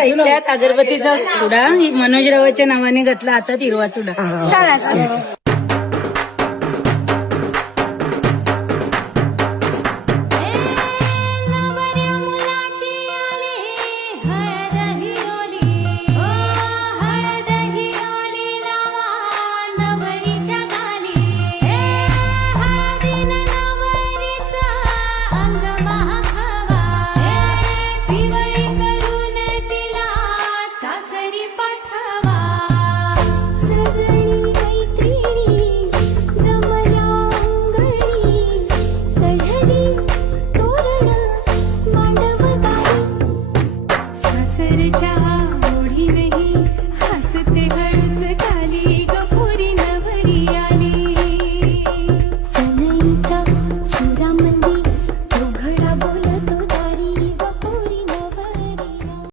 साहित्यात अगरबत्तीचा चुडा मनोजरावाच्या नावाने घातला, हातात हिरवा चुडा. ओढीनेही हसते